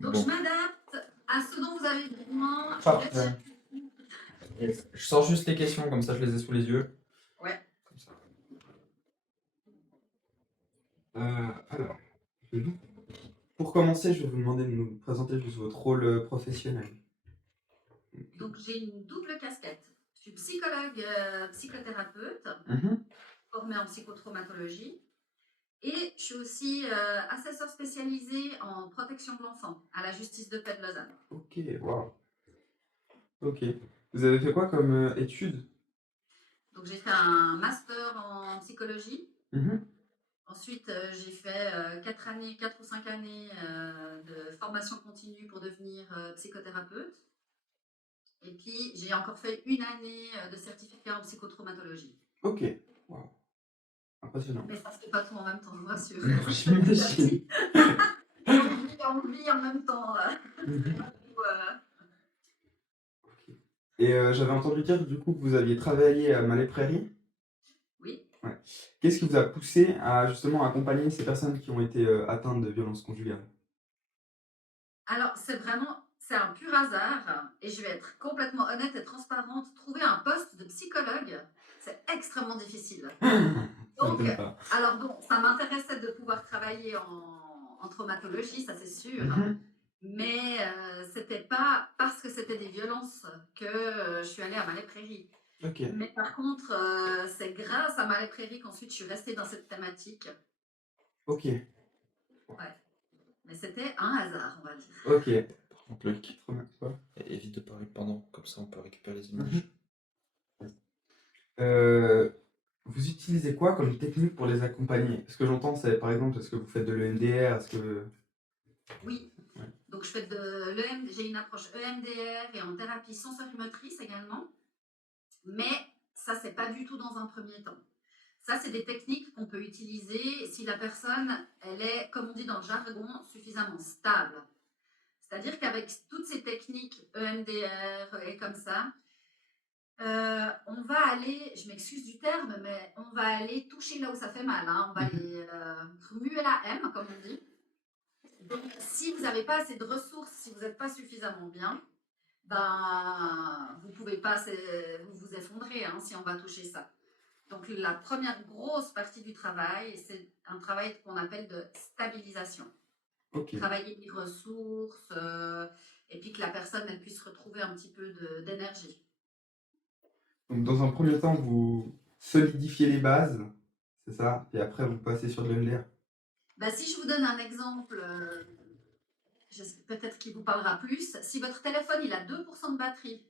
Donc, je Bon, m'adapte à ce dont vous avez besoin. Je vous laisse parfait. chercher. Yes. Je sors juste les questions, comme ça je les ai sous les yeux. Ouais. Comme ça. Alors, je vais pour commencer, je vais vous demander de nous présenter juste votre rôle professionnel. Donc, j'ai une double casquette. Je suis psychologue, psychothérapeute, Mhm. formée en psychotraumatologie. Et je suis aussi assesseur spécialisé en protection de l'enfant à la justice de paix de Lausanne. Ok, waouh. Ok. Vous avez fait quoi comme études? Donc, j'ai fait un master en psychologie. Mhm. Ensuite, j'ai fait 4 ou 5 années de formation continue pour devenir psychothérapeute. Et puis, j'ai encore fait une année de certificat en psychotraumatologie. Ok, waouh. Impressionnant. Mais ça ne se fait pas tout en même temps, je vous rassure. Non, j'imagine. On vit en même temps. Mhm. Euh, Ok. Et j'avais entendu dire du coup que vous aviez travaillé à Malais Prairie. oui. Ouais. Qu'est-ce qui vous a poussé à justement accompagner ces personnes qui ont été atteintes de violences conjugales? Alors, c'est un pur hasard. Et je vais être complètement honnête et transparente. Trouver un poste de psychologue, c'est extrêmement difficile. Ça Donc, m'étonne pas. alors bon, ça m'intéressait de pouvoir travailler en traumatologie, ça c'est sûr. Mhm. Mais c'était pas parce que c'était des violences que je suis allée à Malais Prairie. Ok, Mais par contre, c'est grâce à Malais Prairie qu'ensuite je suis restée dans cette thématique. ok, Ouais. Mais c'était un hasard, on va dire. ok. Par contre, le kit, Trop bien. Quoi? évite de parler pendant, comme ça on peut récupérer les images. Mhm. Euh, vous utilisez quoi comme technique pour les accompagner? Ce que j'entends, c'est par exemple, est-ce que vous faites de l'EMDR? Est-ce que... Oui. Ouais. Donc je fais j'ai une approche EMDR et en thérapie sensorimotrice également. Mais ça, c'est pas du tout dans un premier temps. Ça, c'est des techniques qu'on peut utiliser si la personne, elle est, comme on dit dans le jargon, suffisamment stable. C'est-à-dire qu'avec toutes ces techniques EMDR et comme ça, on va aller, je m'excuse du terme, mais on va aller toucher là où ça fait mal. Hein. On va aller remuer la M, comme on dit. Donc, si vous n'avez pas assez de ressources, si vous n'êtes pas suffisamment bien, ben, vous pouvez pas vous effondrer hein, si on va toucher ça. Donc, la première grosse partie du travail, c'est un travail qu'on appelle de stabilisation. Ok. Travailler les ressources et puis que la personne elle puisse retrouver un petit peu d'énergie. Donc dans un premier temps, vous solidifiez les bases, c'est ça? Et après, vous passez sur de l'EMDR. Ben, si je vous donne un exemple, peut-être qu'il vous parlera plus. Si votre téléphone il a 2% de batterie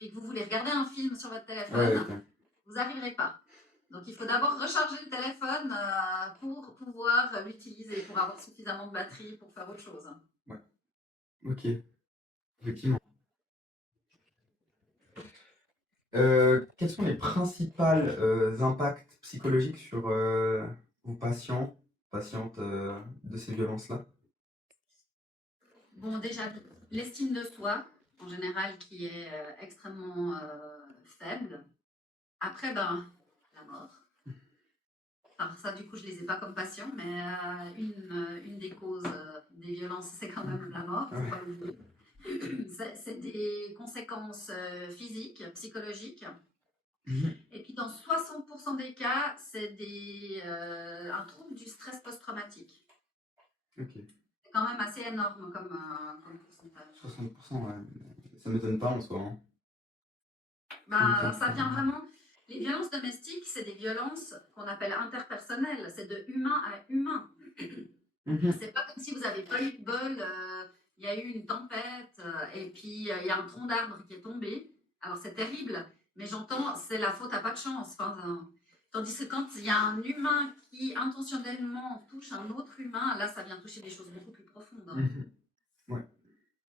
et que vous voulez regarder un film sur votre téléphone, Ouais, ok. vous n'arriverez pas. Donc il faut d'abord recharger le téléphone pour pouvoir l'utiliser, pour avoir suffisamment de batterie pour faire autre chose. Ouais. Ok. Effectivement. Quels sont les principaux impacts psychologiques sur vos patients, patientes de ces violences-là? Bon, déjà, l'estime de soi, en général, qui est extrêmement faible. Après, ben, la mort. Alors ça, du coup, je ne les ai pas comme patients, mais une des causes des violences, c'est quand même la mort, il ne faut pas l'oublier. C'est des conséquences physiques, psychologiques. Et puis dans 60% des cas, c'est un trouble du stress post-traumatique. Ok. C'est quand même assez énorme comme pourcentage. 60%, ouais. Ça m'étonne pas en soi. Hein. Ben, ça vient vraiment. Les violences domestiques, c'est des violences qu'on appelle interpersonnelles. C'est de humain à humain. C'est pas comme si vous n'avez pas eu de bol, il y a eu une tempête et puis il y a un tronc d'arbre qui est tombé. Alors c'est terrible, mais j'entends, c'est la faute à pas de chance. Tandis que quand il y a un humain qui intentionnellement touche un autre humain, là ça vient toucher des choses beaucoup plus profondes. Ouais,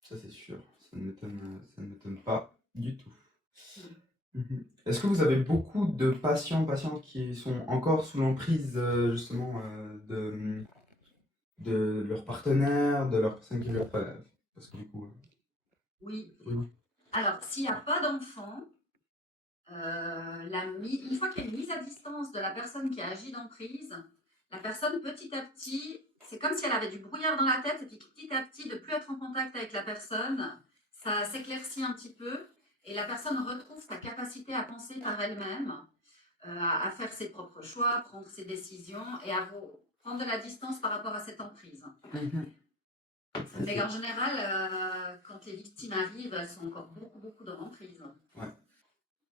ça c'est sûr. Ça ne m'étonne pas du tout. Est-ce que vous avez beaucoup de patients, patientes qui sont encore sous l'emprise justement de leur partenaire, de leur personne qui leur... Parce que du coup... Oui. oui. Alors s'il n'y a pas d'enfant, une fois qu'il y a une mise à distance de la personne qui a agi d'emprise, la personne petit à petit, c'est comme si elle avait du brouillard dans la tête et puis petit petit à petit de plus être en contact avec la personne, ça s'éclaircit un petit peu et la personne retrouve sa capacité à penser par elle-même, à faire ses propres choix, prendre ses décisions et à prendre de la distance par rapport à cette emprise. Mhm. Ça, Mais c'est- en général, quand les victimes arrivent, elles sont encore beaucoup dans l'emprise. Ouais.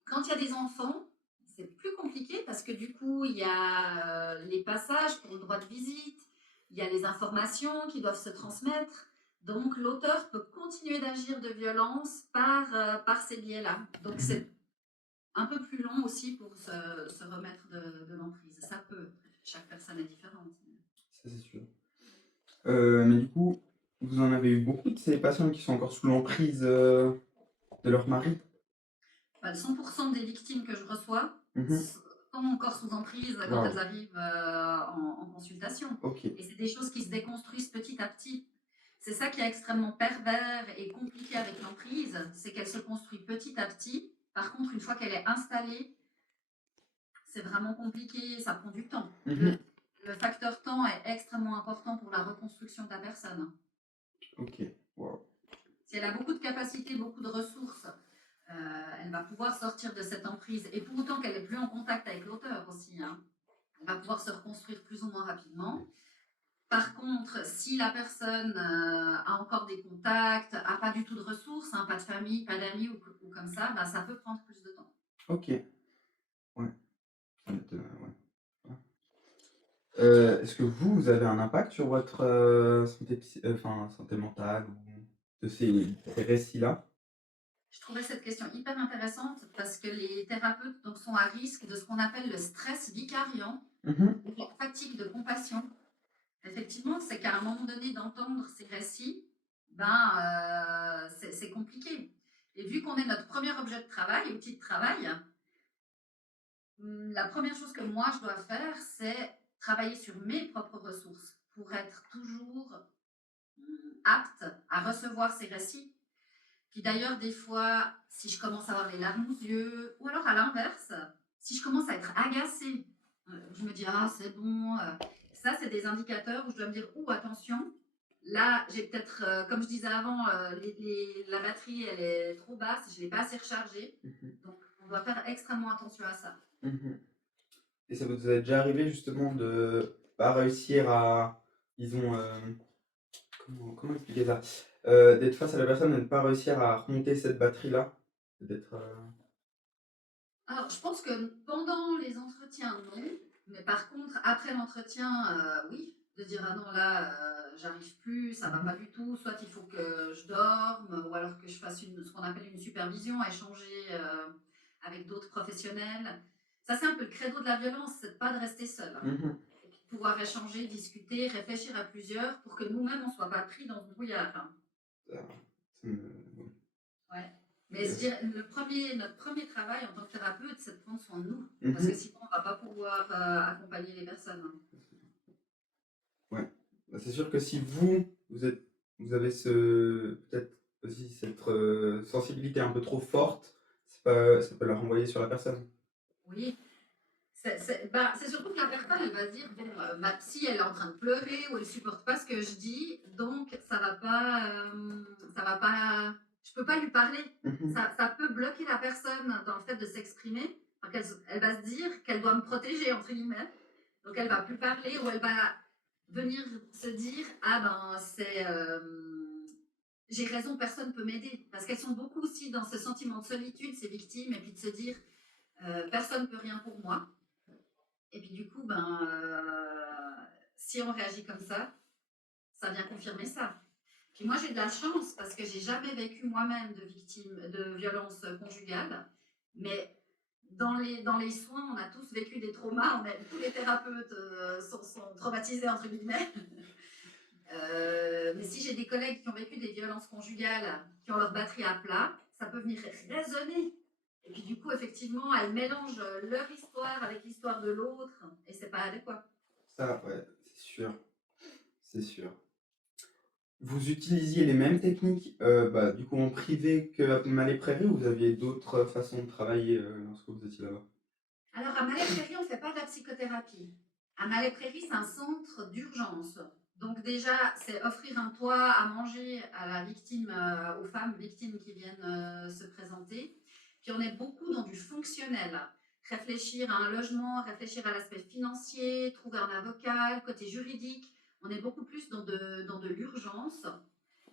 Quand il y a des enfants, c'est plus compliqué parce que du coup, il y a les passages pour le droit de visite, il y a les informations qui doivent se transmettre. Donc, l'auteur peut continuer d'agir de violence par ces biais-là. Donc, c'est un peu plus long aussi pour se remettre de l'emprise. Ça peut. Chaque personne est différente. Ça, c'est sûr. Mais du coup, vous en avez eu beaucoup de ces patients qui sont encore sous l'emprise de leur mari? Bah, 100% des victimes que je reçois Mhm. sont encore sous emprise quand Wow. elles arrivent en consultation. Ok. Et c'est des choses qui se déconstruisent petit à petit. C'est ça qui est extrêmement pervers et compliqué avec l'emprise, c'est qu'elle se construit petit à petit. Par contre, une fois qu'elle est installée, c'est vraiment compliqué, ça prend du temps. Mhm. Le facteur temps est extrêmement important pour la reconstruction de la personne. Ok. Wow. Si elle a beaucoup de capacités, beaucoup de ressources, elle va pouvoir sortir de cette emprise. Et pour autant qu'elle n'est plus en contact avec l'auteur aussi, hein, elle va pouvoir se reconstruire plus ou moins rapidement. Par contre, si la personne a encore des contacts, n'a pas du tout de ressources, hein, pas de famille, pas d'amis ou comme ça, ben, ça peut prendre plus de temps. Ok. Ouais. Ça m'étonne, ouais. Est-ce que vous avez un impact sur votre santé mentale ou de ces récits-là? Je trouvais cette question hyper intéressante parce que les thérapeutes donc, sont à risque de ce qu'on appelle le stress vicariant Mhm. ou la fatigue de compassion. Effectivement, c'est qu'à un moment donné d'entendre ces récits, c'est compliqué. Et vu qu'on est notre premier objet de travail, outil de travail, la première chose que moi je dois faire, c'est travailler sur mes propres ressources pour être toujours apte à recevoir ces récits. Puis d'ailleurs, des fois, si je commence à avoir les larmes aux yeux, ou alors à l'inverse, si je commence à être agacée, je me dis, ah, c'est bon. Ça, c'est des indicateurs où je dois me dire, oh, attention, là, j'ai peut-être, comme je disais avant, la batterie, elle est trop basse, je ne l'ai pas assez rechargée. Donc, on doit faire extrêmement attention à ça. Mhm. Et ça vous est déjà arrivé justement de pas réussir à, disons, comment expliquer ça? D'être face à la personne et de ne pas réussir à remonter cette batterie-là? D'être. Alors, je pense que pendant les entretiens, non. Mais par contre, après l'entretien, oui. De dire, ah non, là, j'arrive plus, ça va pas du tout. Soit il faut que je dorme, ou alors que je fasse ce qu'on appelle une supervision, échanger avec d'autres professionnels. Ça, c'est un peu le credo de la violence, c'est de pas de rester seul. Mhm. Et puis de pouvoir échanger, discuter, réfléchir à plusieurs pour que nous-mêmes, on soit pas pris dans ce brouillard. Ça me- Ouais. Mais je dirais, notre premier travail en tant que thérapeute, c'est de prendre soin de nous. Parce que Mhm. sinon, on ne va pas pouvoir accompagner les personnes. Ouais. Bah, c'est sûr que si vous avez peut-être aussi cette sensibilité un peu trop forte, ça peut la renvoyer sur la personne. Oui. C'est surtout que la personne, elle va se dire, bon, ma psy, elle est en train de pleurer ou elle supporte pas ce que je dis, donc ça va pas, je peux pas lui parler. Mhm. Ça peut bloquer la personne dans le fait de s'exprimer. Donc elle va se dire qu'elle doit me protéger, entre guillemets. Donc elle va plus parler ou elle va venir se dire, ah ben, j'ai raison, personne peut m'aider. Parce qu'elles sont beaucoup aussi dans ce sentiment de solitude, ces victimes, et puis de se dire, personne ne peut rien pour moi. Et puis du coup, si on réagit comme ça vient confirmer ça. Puis moi, j'ai de la chance parce que j'ai jamais vécu moi-même de victime de violence conjugale. Mais dans les soins, on a tous vécu des traumas. Tous les thérapeutes sont traumatisés, entre guillemets. Mais si j'ai des collègues qui ont vécu des violences conjugales, qui ont leur batterie à plat, ça peut venir résonner. Et puis du coup, effectivement, elles mélangent leur histoire avec l'histoire de l'autre, et c'est pas adéquat. Ça, ouais, c'est sûr. C'est sûr. Vous utilisiez les mêmes techniques, du coup en privé qu'à Malais Prairie ou vous aviez d'autres façons de travailler lorsque vous étiez là-bas? Alors à Malais Prairie, on ne fait pas de la psychothérapie. À Malais Prairie, c'est un centre d'urgence. Donc déjà, c'est offrir un toit à manger à la victime, aux femmes victimes qui viennent se présenter. Puis on est beaucoup dans du fonctionnel. Réfléchir à un logement, réfléchir à l'aspect financier, trouver un avocat, le côté juridique. On est beaucoup plus dans de l'urgence.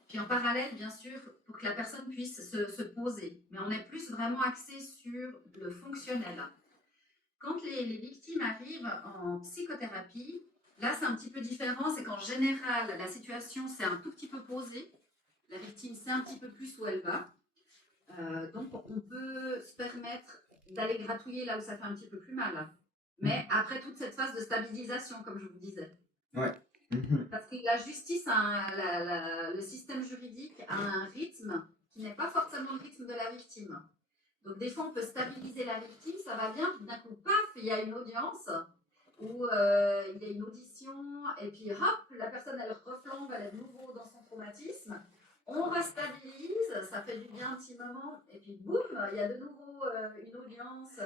Puis en parallèle, bien sûr, pour que la personne puisse se poser. Mais on est plus vraiment axé sur le fonctionnel. Quand les victimes arrivent en psychothérapie, là c'est un petit peu différent, c'est qu'en général, la situation s'est un tout petit peu posée, la victime sait un petit peu plus où elle va, donc on peut se permettre d'aller gratouiller là où ça fait un petit peu plus mal. Mais après toute cette phase de stabilisation, comme je vous disais. Ouais. Parce que la justice, le système juridique a un rythme qui n'est pas forcément le rythme de la victime. Donc des fois, on peut stabiliser la victime, ça va bien, puis d'un coup, paf, il y a une audience, ou il y a une audition, et puis hop, la personne, elle reflambe, elle est de nouveau dans son traumatisme. On restabilise, ça fait du bien un petit moment, et puis boum, il y a de nouveau une audience,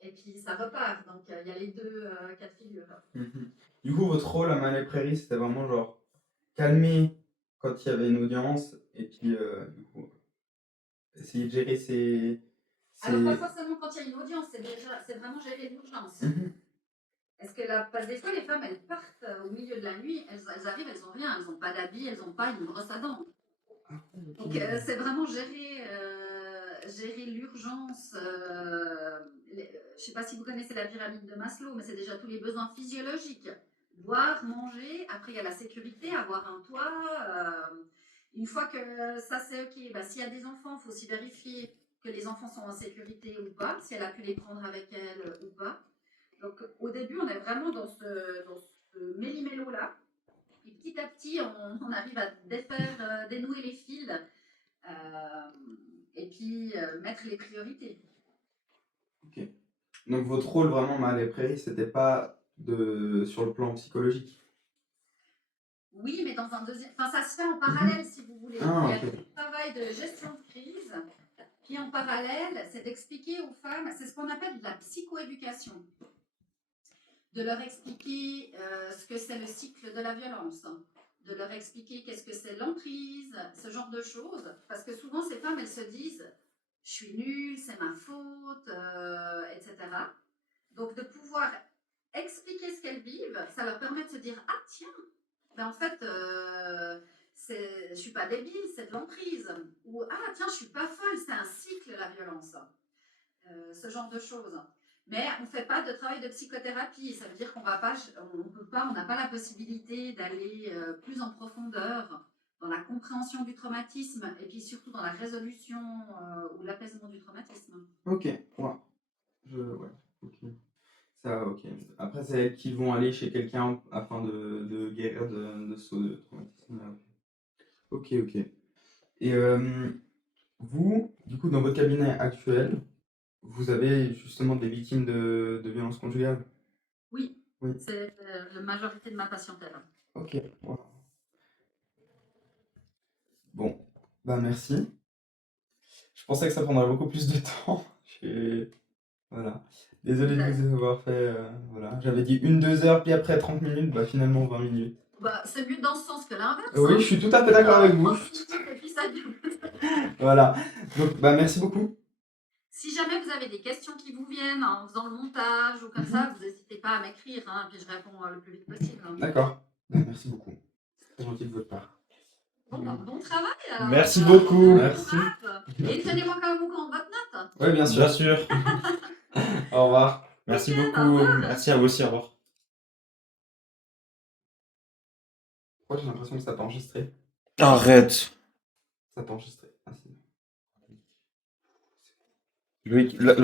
et puis ça repart. Donc il y a les deux cas de figure. Du coup, votre rôle à Malais Prairie, c'était vraiment genre calmer quand il y avait une audience, et puis du coup, essayer de gérer Alors pas forcément quand il y a une audience, c'est vraiment gérer l'urgence. Parce que des fois, les femmes, elles partent au milieu de la nuit, elles arrivent, elles n'ont rien, elles n'ont pas d'habits, elles n'ont pas une brosse à dents. Donc, c'est vraiment gérer l'urgence. Je ne sais pas si vous connaissez la pyramide de Maslow, mais c'est déjà tous les besoins physiologiques. Boire, manger, après il y a la sécurité, avoir un toit. Une fois que ça c'est ok, bah, s'il y a des enfants, il faut aussi vérifier que les enfants sont en sécurité ou pas, si elle a pu les prendre avec elle ou pas. Donc au début, on est vraiment dans ce méli-mélo-là. Et petit à petit, on arrive à défaire, dénouer les fils et puis mettre les priorités. Ok. Donc votre rôle vraiment Malais Prairie, c'était pas sur le plan psychologique. Oui, mais dans un deuxième... Enfin, ça se fait en parallèle, si vous voulez. Ah, Il y a ok. tout le travail de gestion de crise. Puis en parallèle, c'est d'expliquer aux femmes, c'est ce qu'on appelle de la psychoéducation. De leur expliquer ce que c'est le cycle de la violence, de leur expliquer qu'est-ce que c'est l'emprise, ce genre de choses. Parce que souvent, ces femmes, elles se disent « je suis nulle, c'est ma faute, etc. » Donc, de pouvoir expliquer ce qu'elles vivent, ça leur permet de se dire « ah tiens, ben en fait, je ne suis pas débile, c'est de l'emprise. » Ou « ah tiens, je ne suis pas folle, c'est un cycle, la violence. » Ce genre de choses. Mais on ne fait pas de travail de psychothérapie. Ça veut dire qu'on va pas, on n'a pas la possibilité d'aller plus en profondeur dans la compréhension du traumatisme et puis surtout dans la résolution ou l'apaisement du traumatisme. Ok, ouais. Ouais, ok. Ça, ok. Après, c'est elles qui vont aller chez quelqu'un afin de guérir de ce traumatisme-là. Ok, ok. Et vous, du coup, dans votre cabinet actuel, vous avez justement des victimes de violences conjugales? Oui, Oui. c'est la majorité de ma patientèle. Ok, voilà. Bon, bah merci. Je pensais que ça prendrait beaucoup plus de temps. Voilà. Désolé de vous avoir fait. Voilà. J'avais dit 1-2 heures, puis après 30 minutes, bah finalement 20 minutes. Bah, c'est mieux dans ce sens que l'inverse. Oui, hein. je suis tout à fait d'accord avec vous. Et puis ça dure. Voilà. Donc, bah merci beaucoup. Si jamais vous avez des questions qui vous viennent en faisant le montage ou comme ça, vous n'hésitez pas à m'écrire, hein, puis je réponds le plus vite possible. D'accord. Bah, merci beaucoup. C'est très gentil de votre part. Bon travail alors. Merci beaucoup. Merci. Et tenez-moi quand même au courant de votre note. Oui, bien sûr. Bien sûr. Au revoir. Merci Nickel, beaucoup. au revoir. Merci à vous aussi. Au revoir. Pourquoi j'ai l'impression que ça t'a enregistré? Arrête. Ça t'a enregistré. Ah, si. Là,